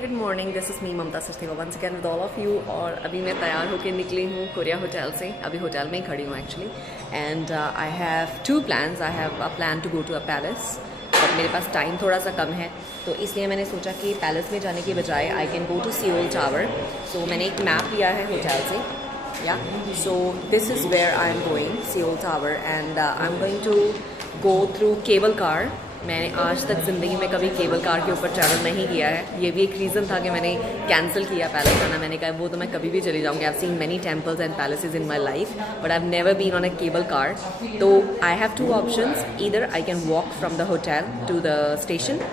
Good morning, this is me Mamta Sachdeva once again with all of you. और अभी मैं तैयार होकर निकली हूँ कोरिया होटल से। अभी होटल में ही खड़ी हूँ actually. And I have two plans. I have a plan to go to a palace, but मेरे पास टाइम थोड़ा सा कम है, तो इसलिए मैंने सोचा कि पैलेस में जाने के बजाय I can go to Seoul tower. So मैंने एक मैप लिया है होटल से, yeah so this is where I am going, Seoul tower. And I am going to go through cable car. मैंने आज तक ज़िंदगी में कभी केबल कार के ऊपर ट्रैवल नहीं किया है। ये भी एक रीज़न था कि मैंने कैंसिल किया पैलेस जाना। मैंने कहा वो तो मैं कभी भी चली जाऊँगी। I have seen many temples and palaces in my life, but I have never been on a cable car. तो I have two options, either I can walk from the hotel to the station,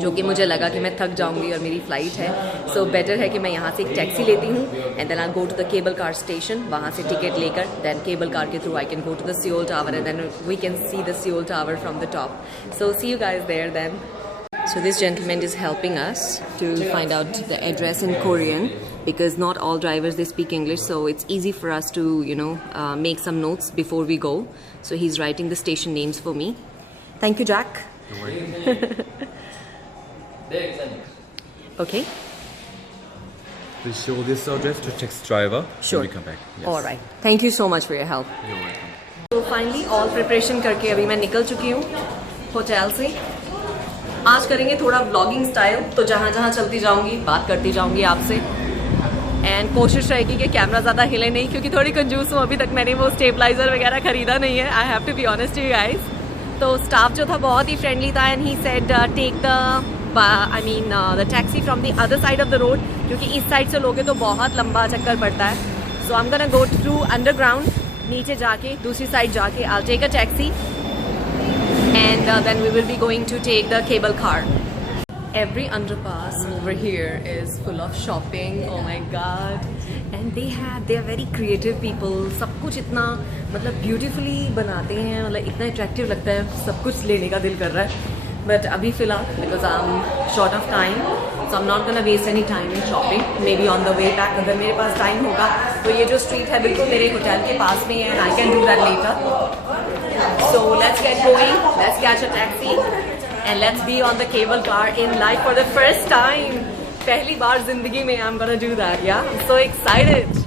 जो कि मुझे लगा कि मैं थक जाऊंगी और मेरी फ़्लाइट है, सो बेटर है कि मैं यहाँ से एक टैक्सी लेती हूँ and then I go to the cable car station. वहाँ से टिकट लेकर देन केबल कार के through I can go to the Seoul tower and then we can see the Seoul tower from the top. So see you guys there then. So this gentleman is helping us to find out the address in Korean, because not all drivers they speak English, so it's easy for us to make some notes before we go. So he's writing the station names for me. Thank you, Jack. No worries. Okay. Please show this address to taxi driver. Sure. When we come back. Yes. All right. Thank you so much for your help. You're welcome. तो finally all preparation करके अभी मैं निकल चुकी हूँ होटल से। आज करेंगे थोड़ा व्लॉगिंग स्टाइल, तो जहाँ जहाँ चलती जाऊँगी बात करती जाऊँगी आपसे। एंड कोशिश रहेगी कि कैमरा ज़्यादा हिले नहीं, क्योंकि थोड़ी कंजूस हूँ। अभी तक मैंने वो स्टेबलाइजर वगैरह खरीदा नहीं है। I have to be honest you guys. तो स्टाफ जो था बहुत ही फ्रेंडली था and he said take the taxi from the other side of the road, क्योंकि इस साइड से लोगे तो बहुत लंबा चक्कर पड़ता है। So I am gonna go through underground, नीचे जाके दूसरी साइड जाके I'll take a taxi and then we will be going to take the cable car. Every underpass over here is full of shopping. Oh my god. And they are very creative people. सब कुछ इतना मतलब beautifully बनाते हैं, मतलब इतना attractive लगता है, सब कुछ लेने का दिल कर रहा है। But अभी फ़िलहाल because I'm short of time, so I'm not gonna waste any time in shopping. Maybe on the way back अगर मेरे पास टाइम होगा तो ये जो स्ट्रीट है बिल्कुल मेरे होटल के पास में है and I can do that later. So let's get going. Let's catch a taxi and let's be on the cable car in life for the first time. पहली बार ज़िंदगी में I'm gonna do that. Yeah, I'm so excited.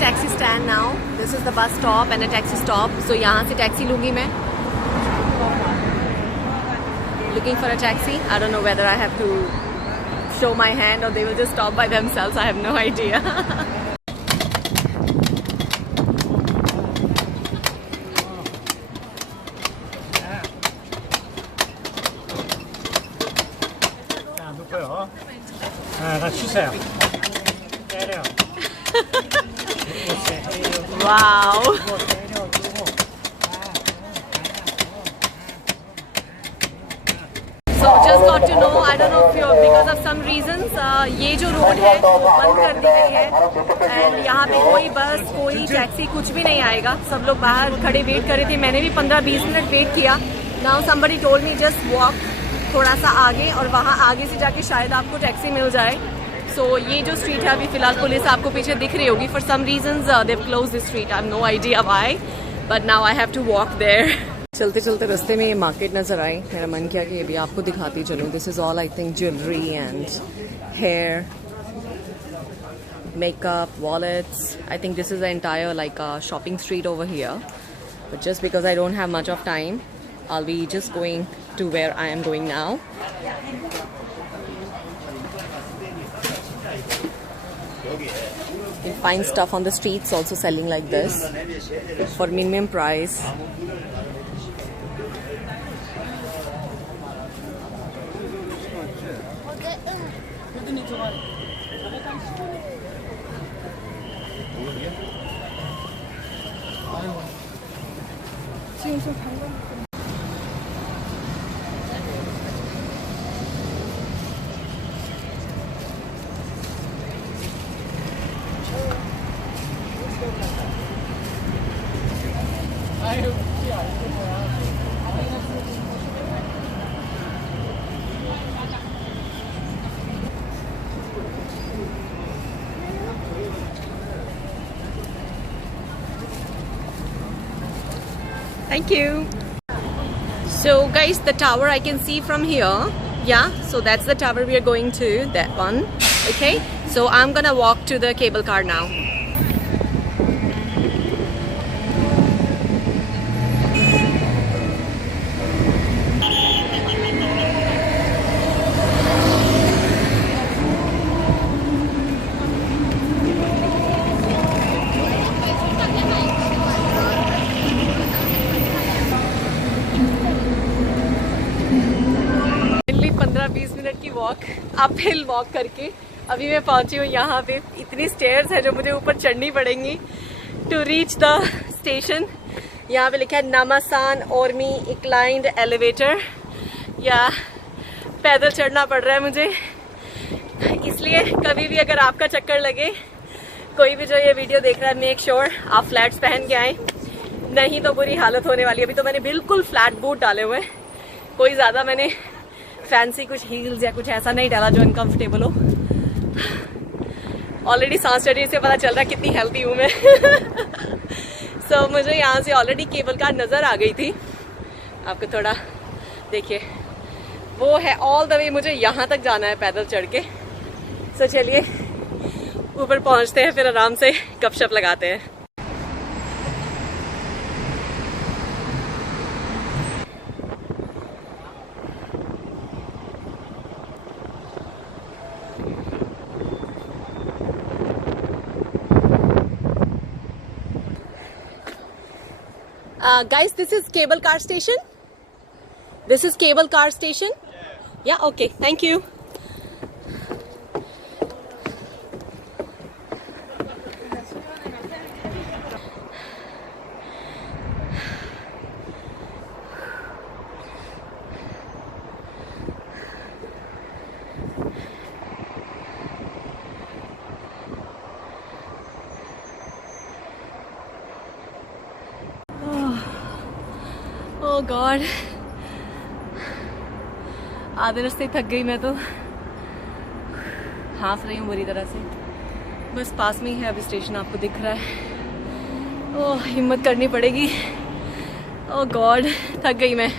Taxi stand now. This is the bus stop and a taxi stop. So यहाँ से टैक्सी लूँगी मैं. Looking for a taxi. I don't know whether I have to show my hand or they will just stop by themselves. I have no idea. 다 주세요. 때려. Wow. So just got to know, I don't know if you're because of some reasons, ये जो रोड है वो बंद कर दी गई है एंड यहाँ पे कोई बस कोई टैक्सी कुछ भी नहीं आएगा। सब लोग बाहर खड़े वेट कर रहे थे। मैंने भी 15-20 मिनट वेट किया। Now somebody told me just walk थोड़ा सा आगे और वहाँ आगे से जाके शायद आपको टैक्सी मिल जाए। सो ये जो स्ट्रीट है अभी फ़िलहाल पुलिस आपको पीछे दिख रही होगी। For some reasons they have closed this street. I have no idea why, but now I have to walk there. चलते चलते रास्ते में ये मार्केट नज़र आई। मेरा मन किया कि ये भी आपको दिखाती चलूँ। This is all I think jewellery and hair, makeup, wallets. I think this is the entire like shopping street over here. But just because I don't have much of time, I'll be just going to where I am going now. You find stuff on the streets also selling like this for minimum price. Thank you. So guys, the tower I can see from here. Yeah, so that's the tower we are going to, that one. Okay, so I'm gonna walk to the cable car now. Only 15-20 मिनट की walk, uphill walk करके अभी मैं पहुंची हूँ यहाँ पे। इतनी स्टेयर्स है जो मुझे ऊपर चढ़नी पड़ेंगी टू रीच द स्टेशन। यहाँ पे लिखा है नामासान ओरमी इंक्लाइंड एलिवेटर, या पैदल चढ़ना पड़ रहा है मुझे। इसलिए कभी भी अगर आपका चक्कर लगे, कोई भी जो ये वीडियो देख रहा है, मेक श्योर आप फ्लैट्स पहन के आए, नहीं तो बुरी हालत होने वाली है। अभी तो मैंने बिल्कुल फ्लैट बूट डाले हुए हैं, कोई ज़्यादा मैंने फैंसी कुछ हील्स या कुछ ऐसा नहीं डाला जो अनकंफर्टेबल हो। ऑलरेडी सांस चढ़ने से पता चल रहा है कितनी हेल्थी हूँ मैं। सो मुझे यहाँ से ऑलरेडी केबल कार नज़र आ गई थी। आपको थोड़ा देखिए, वो है ऑल द वे, मुझे यहाँ तक जाना है पैदल चढ़ के। सो चलिए ऊपर पहुँचते हैं, फिर आराम से गपशप लगाते हैं। Guys, this is cable car station. This is cable car station. Yeah, okay. Thank you. Oh God, आधे रास्ते थक गई मैं तो, हाँफ रही हूँ बुरी तरह से। बस पास में ही है अभी स्टेशन, आपको दिख रहा है। ओह, हिम्मत करनी पड़ेगी। ओह गॉड, थक गई मैं।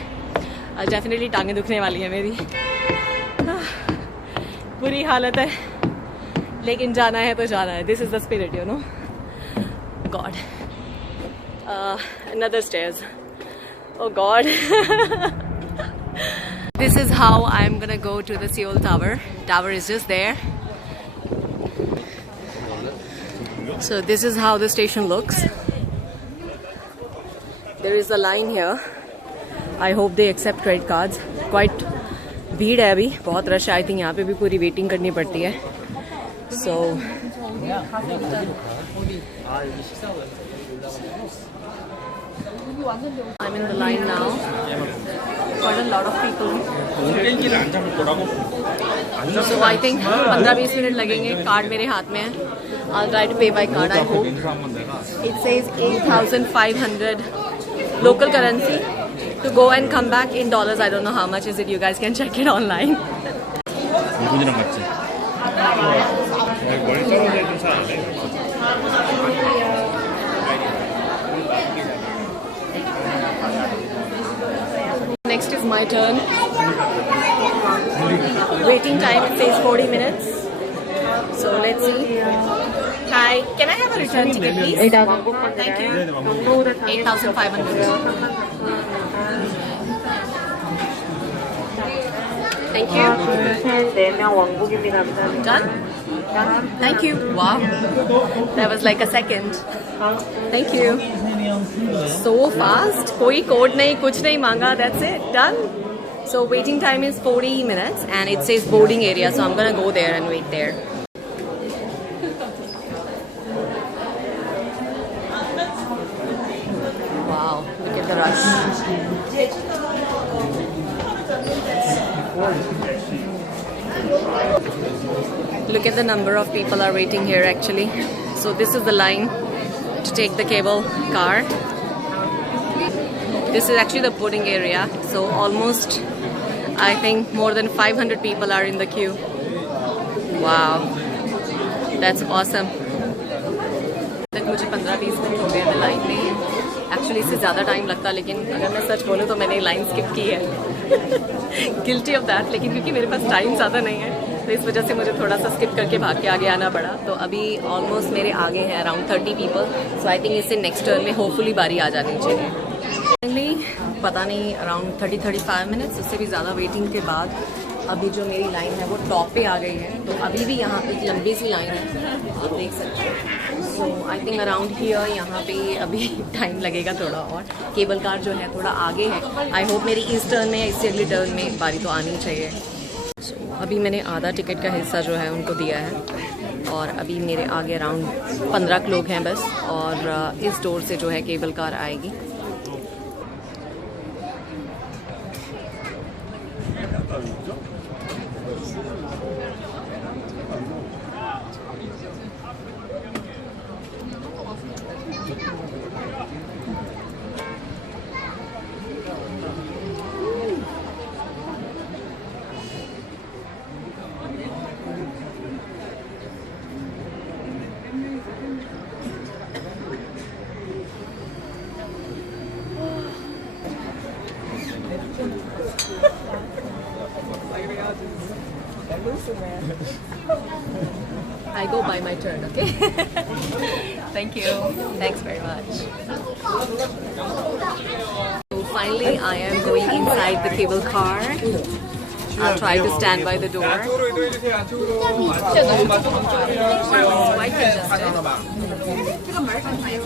आज डेफिनेटली टांगें दुखने वाली है मेरी। बुरी हालत है, लेकिन जाना है तो जाना है। This is the spirit, you know. God, another stairs. Oh God. This is how I'm gonna go to the Seoul Tower. Tower is just there. So this is how the station looks. There is a line here. I hope they accept credit cards. Quite भीड़ है अभी, बहुत रश है। I think यहाँ पे भी पूरी वेटिंग करनी पड़ती है। So I'm in the line now. Quite a lot of people. So I think 15-20 मिनट लगेंगे। कार्ड मेरे हाथ में है। I'll try to pay by card, I hope. It says 8,500 local currency to go and come back in dollars. I don't know how much is it. You guys can check it online. 이분이랑 같이. 머리 떨어져 있는 차 아니야? Next is my turn. Waiting time, it says 40 minutes. So let's see. Hi, can I have a return ticket, please? Thank you. 8,500. Thank you. 하나, 둘, 셋, 4명 왕복입니다. Done? Thank you. Wow, that was like a second. Thank you. So fast. कोई code नहीं, कुछ नहीं मांगा. That's it. Done. So waiting time is 40 minutes, and it says boarding area. So I'm gonna go there and wait there. Wow, look at the rush. Look at the number of people are waiting here actually. So this is the line to take the cable car. This is actually the boarding area. So almost, I think more than 500 people are in the queue. Wow, that's awesome. तक मुझे 15-20 मिनट हो गए हैं लाइन में. एक्चुअली इससे ज़्यादा टाइम लगता, लेकिन अगर मैं सच बोलूँ तो मैंने लाइन स्किप की है. Guilty of that. लेकिन क्योंकि मेरे पास टाइम ज़्यादा नहीं है तो इस वजह से मुझे थोड़ा सा स्किप करके भाग के आगे आना पड़ा. तो अभी ऑलमोस्ट मेरे आगे हैं अराउंड 30 पीपल. सो आई थिंक इससे नेक्स्ट टर्न में होपफुली बारी आ जानी चाहिए. फाइनली पता नहीं अराउंड 30-35 मिनट्स, उससे भी ज़्यादा वेटिंग के बाद अभी जो मेरी लाइन है वो टॉप पे आ गई है. तो अभी भी यहाँ पे एक लंबी सी लाइन है, आप देख सकते हैं. सो आई थिंक अराउंड हियर यहाँ पे अभी टाइम लगेगा थोड़ा और. केबल कार जो है थोड़ा आगे है. आई होप मेरी इस टर्न में या इससे अगली टर्न में बारी तो आनी चाहिए. सो अभी मैंने आधा टिकट का हिस्सा जो है उनको दिया है और अभी मेरे आगे अराउंड 15 लोग हैं बस. और इस डोर से जो है केबल कार आएगी. I go by my turn, okay? Thank you. Thanks very much. So finally, I am going inside the cable car. I'll try to stand by the door. Quite congested.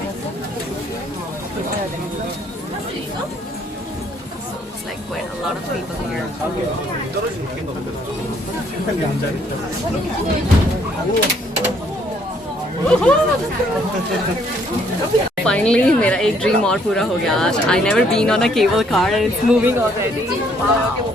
It's like quite a lot of people here. Finally, मेरा एक ड्रीम और पूरा हो गया आज. I never been on a cable car and it's moving already. Wow.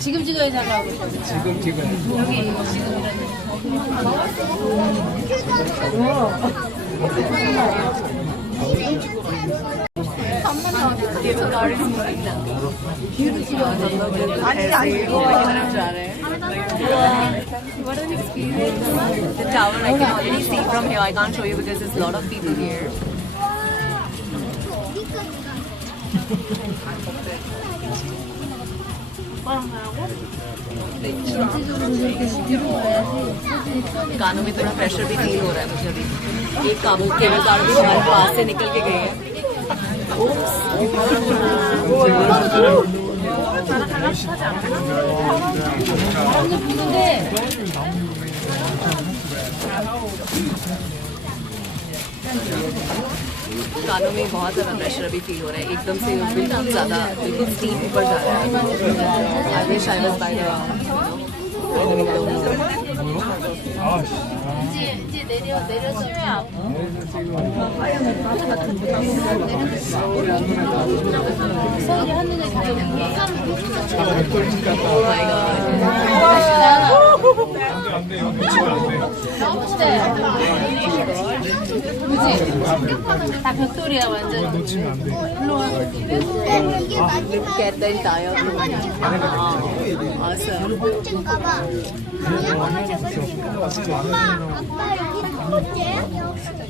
지금 찍어야 잘 지금 여기 What an experience. The tower I can already see from here. I can't show you because there's a lot of people here. कानों में थोड़ा प्रेशर भी फील हो रहा है मुझे अभी. एक केबल कार भी हमारे पास से निकल के गई है. कानों में बहुत ज़्यादा प्रेशर अभी फील हो रहा है. एकदम से बिल्कुल ज़्यादा बिल्कुल स्टीम ऊपर जा रहा है. I wish I was by the 이제 내려서면 서울이 하늘에 가져온 게 Oh my god. 그치? 다 벽돌이야 완전. 놓치면 안 돼. Get the entire room. Awesome. 번째인가봐. 엄마, 아빠 여기 3번째야?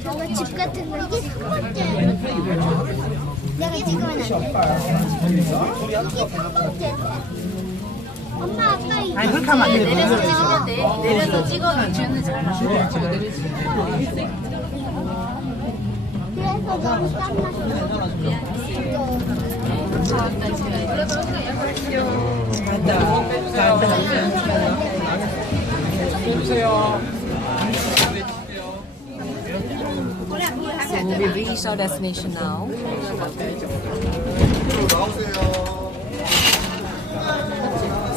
저거 집 같은 거 이게 3번째야. 내가 찍으면 안 돼. 이게 3번째인데. 엄마, 아빠 이게. 아니 그렇게 하면 안 돼. 내려서 찍으면 돼. 내려서 찍어. 주연은 잘 나와. 그래서 너무 땀 So we reached our destination now.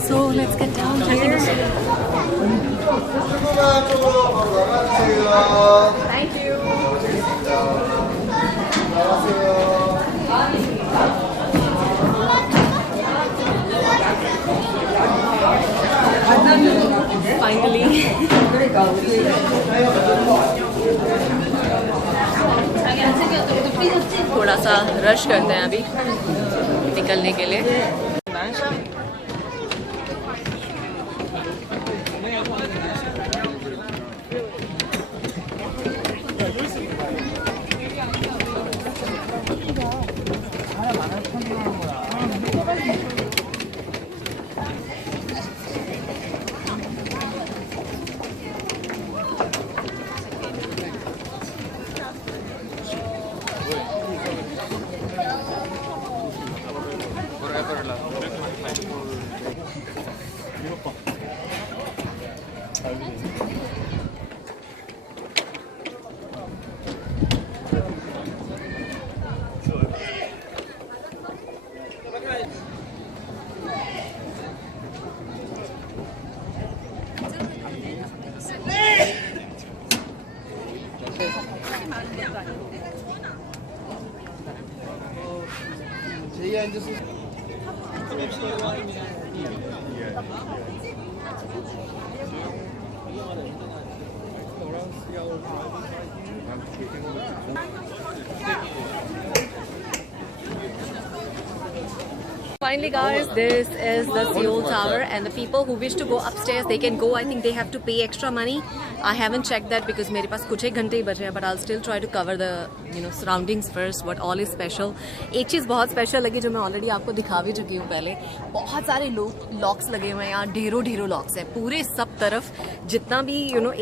So let's get down here. Thank you. Finally. थोड़ा सा रश करते हैं अभी निकलने के लिए. Finally guys, this is the Seoul Tower and the people who wish to go upstairs, they can go. I think they have to pay extra money. I haven't checked that because मेरे पास कुछ एक घंटे ही बचे हैं, but I'll still try to cover the surroundings first, what all is special. एक चीज़ बहुत स्पेशल लगी जो मैं ऑलरेडी आपको दिखा भी चुकी हूँ पहले. बहुत सारे लॉक्स लगे हुए हैं यहाँ, ढेरों लॉक्स हैं पूरे सब तरफ. जितना भी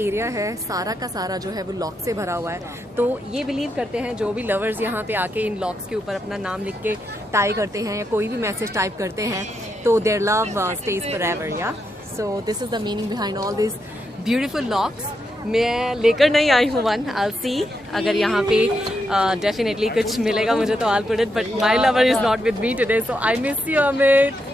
एरिया है सारा का सारा जो है वो लॉक से भरा हुआ है. तो ये बिलीव करते हैं जो भी लवर्स यहाँ पे आके इन लॉक्स के ऊपर अपना नाम लिख के टाई करते हैं या कोई भी मैसेज टाइप करते हैं तो their love stays forever. Yeah so this is the meaning behind all this beautiful locks. मैं लेकर नहीं आई हूँ वन. आई सी अगर यहाँ पे डेफिनेटली कुछ मिलेगा मुझे तो I put it, but my lover is not with me today so I miss you Amit.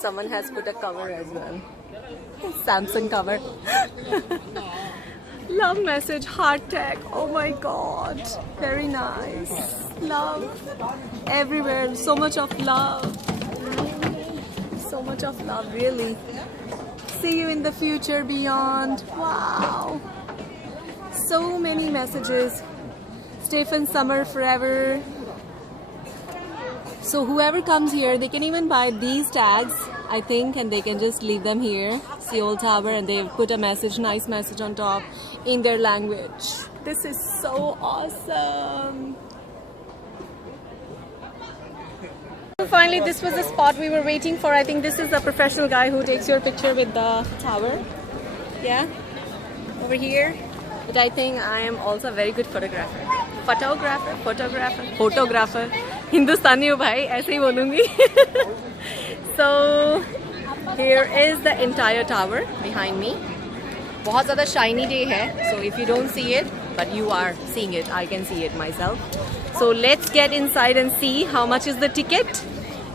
Someone has put a cover as well. Samsung cover. Love message, heart tag. Oh my god. Very nice. Love everywhere. So much of love. So much of love, really. See you in the future beyond. Wow. So many messages. Stephen Summer forever. So whoever comes here, they can even buy these tags, I think, and they can just leave them here. Seoul Tower, and they put a message, nice message on top in their language. This is so awesome. Finally, this was the spot we were waiting for. I think this is the professional guy who takes your picture with the tower. Yeah, over here. But I think I am also a very good photographer. Photographer. Hindustani ho bhai, aise hi bolungi. So here is the entire tower behind me. बहुत ज़्यादा shiny day है. So if you don't see it, but you are seeing it, I can see it myself. So let's get inside and see how much is the ticket.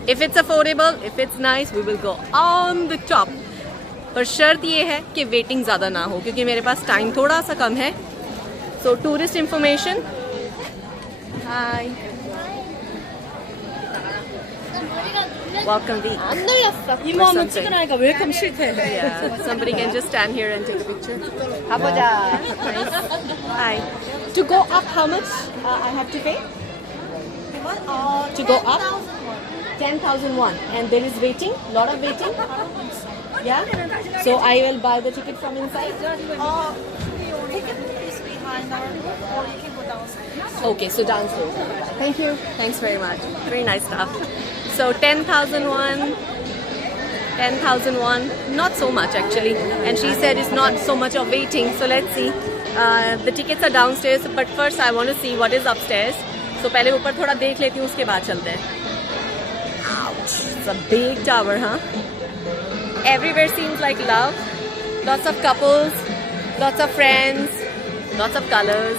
If it's affordable, if it's nice, we will go on the top. पर शर्त ये है कि वेटिंग ज़्यादा ना हो क्योंकि मेरे पास टाइम थोड़ा सा कम है. So tourist information. Hi. Welcome week. 안 놀렸어. 이모 한번 찍으라니까 웰컴 싫대. Yeah, somebody can just stand here and take a picture. 가보자. Hi. To go up, how much I have to pay? To go up? 10,000 won. And there is waiting? Lot of waiting? Yeah? So I will buy the ticket from inside? Ticket is behind our room, or you can go downstairs. Okay, so downstairs. Thank you. Thanks very much. Very nice stuff. So 10,000 won. 10,000 won. Not so much actually. And she said it's not so much of waiting. So let's see. The tickets are downstairs. But first I want to see what is upstairs. So पहले ऊपर थोड़ा देख लेती हूँ उसके बाद चलते हैं. Ouch. It's a big tower, huh? Everywhere seems like love. Lots of couples. Lots of friends. Lots of colors.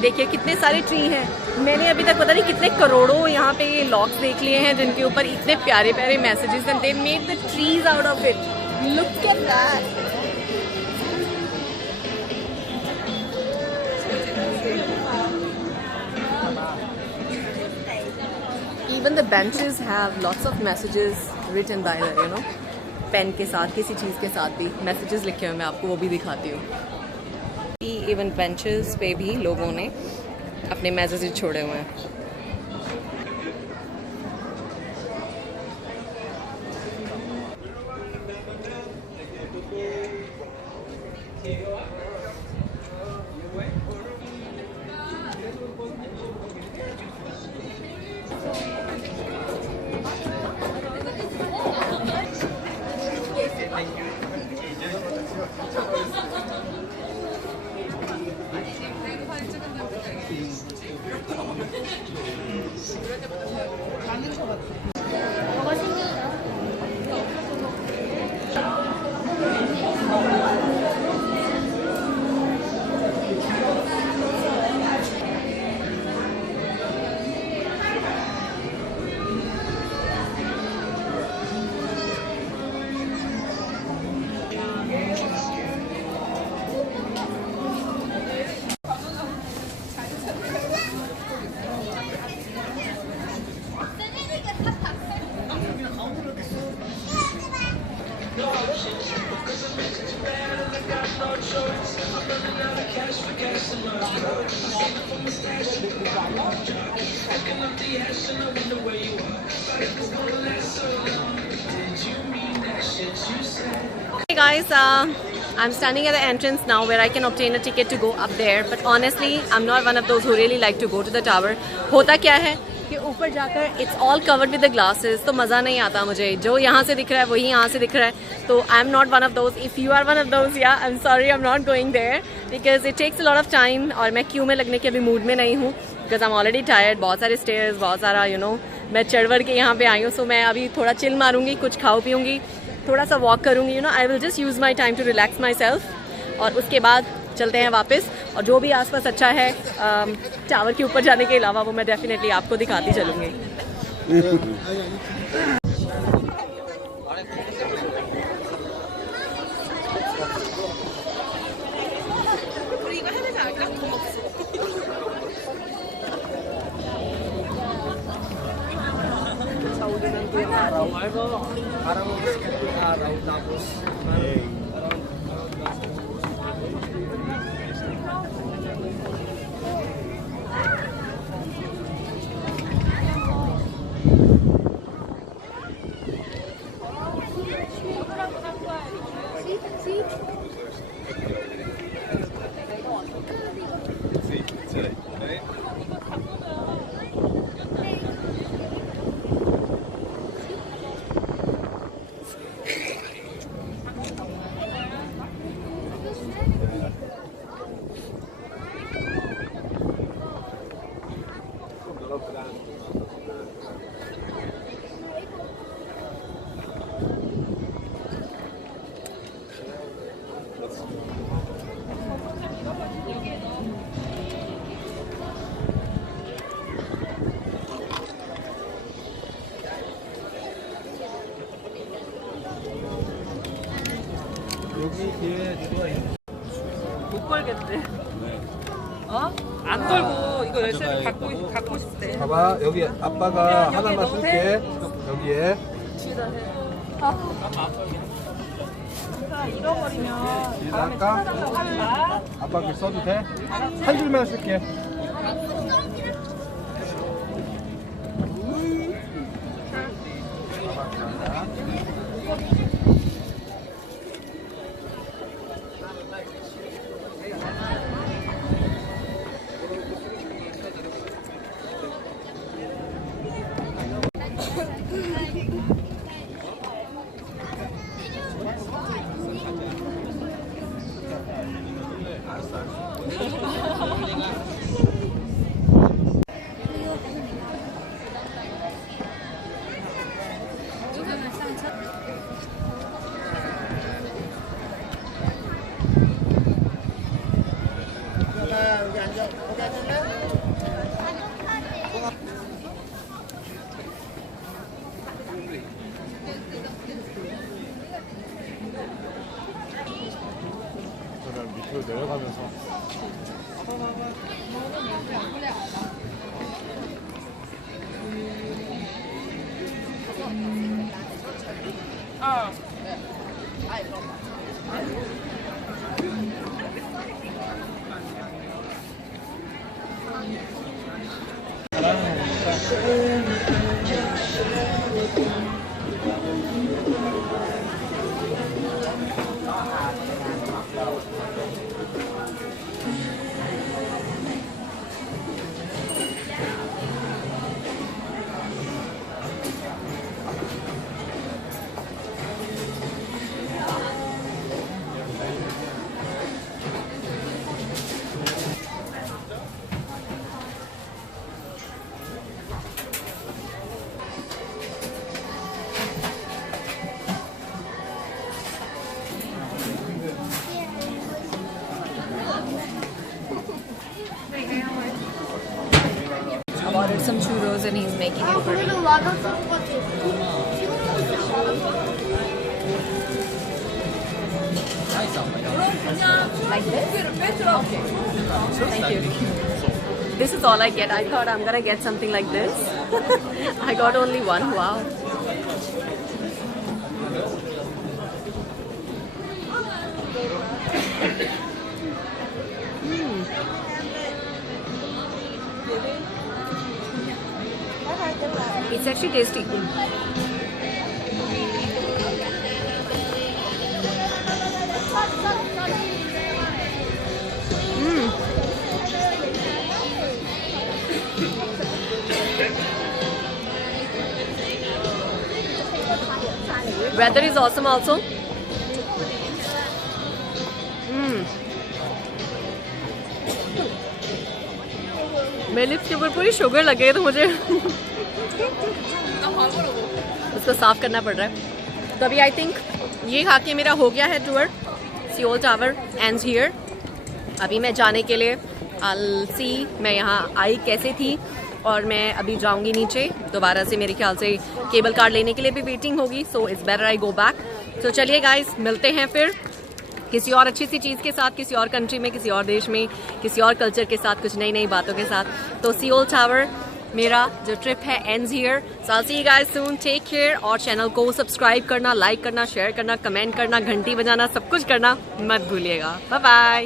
देखिए कितने सारे ट्री हैं. मैंने अभी तक पता नहीं कितने करोड़ों यहाँ पे ये लॉक्स देख लिए हैं जिनके ऊपर इतने प्यारे प्यारे messages and they made the trees out of it. Look at that. Even the benches have lots of messages written by the, you know, pen के साथ किसी चीज़ के साथ भी मैसेजेस लिखे हुए. मैं आपको वो भी दिखाती हूँ. इवन बेंचेस पे भी लोगों ने अपने मैसेजेस छोड़े हुए हैं. Hey guys, I'm standing at the entrance now where I can obtain a ticket to go up there. But honestly, I'm not one of those who really like to go to the tower. होता क्या है कि ऊपर जाकर it's all covered with the glasses, तो मज़ा नहीं आता मुझे. जो यहाँ से दिख रहा है वही यहाँ से दिख रहा है. तो I'm not one of those. If you are one of those, yeah, I'm sorry, I'm not going there because it takes a lot of time. और मैं क्यू में लगने के अभी मूड में नहीं हूँ because I'm already tired. बहुत सारे stairs, बहुत सारा you know, मैं चढ़ के यहाँ पे आई हूँ. So मैं अभी थोड़ा चिल मारूंगी, कुछ खाऊँ पीऊँगी, थोड़ा सा वॉक करूँगी. You know, I will just use my time to relax my myself उसके बाद चलते हैं वापस. और जो भी आसपास अच्छा है टावर के ऊपर जाने के अलावा वो मैं डेफिनेटली आपको दिखाती चलूँगी. Parang schedule araw tapos 여기 뒤에 누가 있는 못 걸겠대. 어? 안 걸고 이거 열쇠를 갖고 싶대. 봐봐 여기 아빠가 하나만 쓸게 여기에 잃어버리면 다음에 할까? 찾아달라고 하면 아빠 글 써도 돼? 한 줄만 쓸게 밑으로 내려가면서 I ordered some churros and he's making it for me. Like this? Okay. Thank you. This is all I get. I thought I'm gonna get something like this. I got only one. Wow. It's actually tasty. Weather is awesome also. मेरे लिप्स के ऊपर पूरी शुगर लगे तो मुझे उसको साफ करना पड़ रहा है। तो अभी आई थिंक ये खा के मेरा हो गया है tour. Seoul tower ends here. अभी मैं जाने के लिए I'll see मैं यहाँ आई कैसे थी और मैं अभी जाऊँगी नीचे दोबारा से। मेरे ख्याल से केबल कार्ड लेने के लिए भी वेटिंग होगी, so it's better I go back. तो चलिए गाइस, मिलते हैं फिर किसी और अच्छी सी चीज़ के साथ, किसी और कंट्री में, किसी और देश में, किसी और कल्चर के साथ, कुछ नई नई बातों के साथ। तो सियोल टावर मेरा जो ट्रिप है ends here. So I'll see you guys soon. Take care. और चैनल को सब्सक्राइब करना, लाइक करना, शेयर करना, कमेंट करना, घंटी बजाना, सब कुछ करना मत भूलिएगा। Bye bye.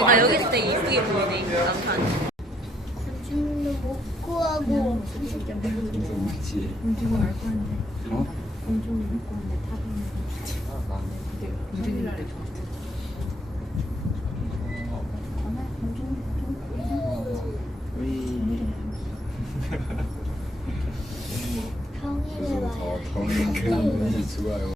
나 여기 있을 때 이쁘게 보이네, 남산. 삼촌도 못 구하고. 평일에 와요. 좋아요.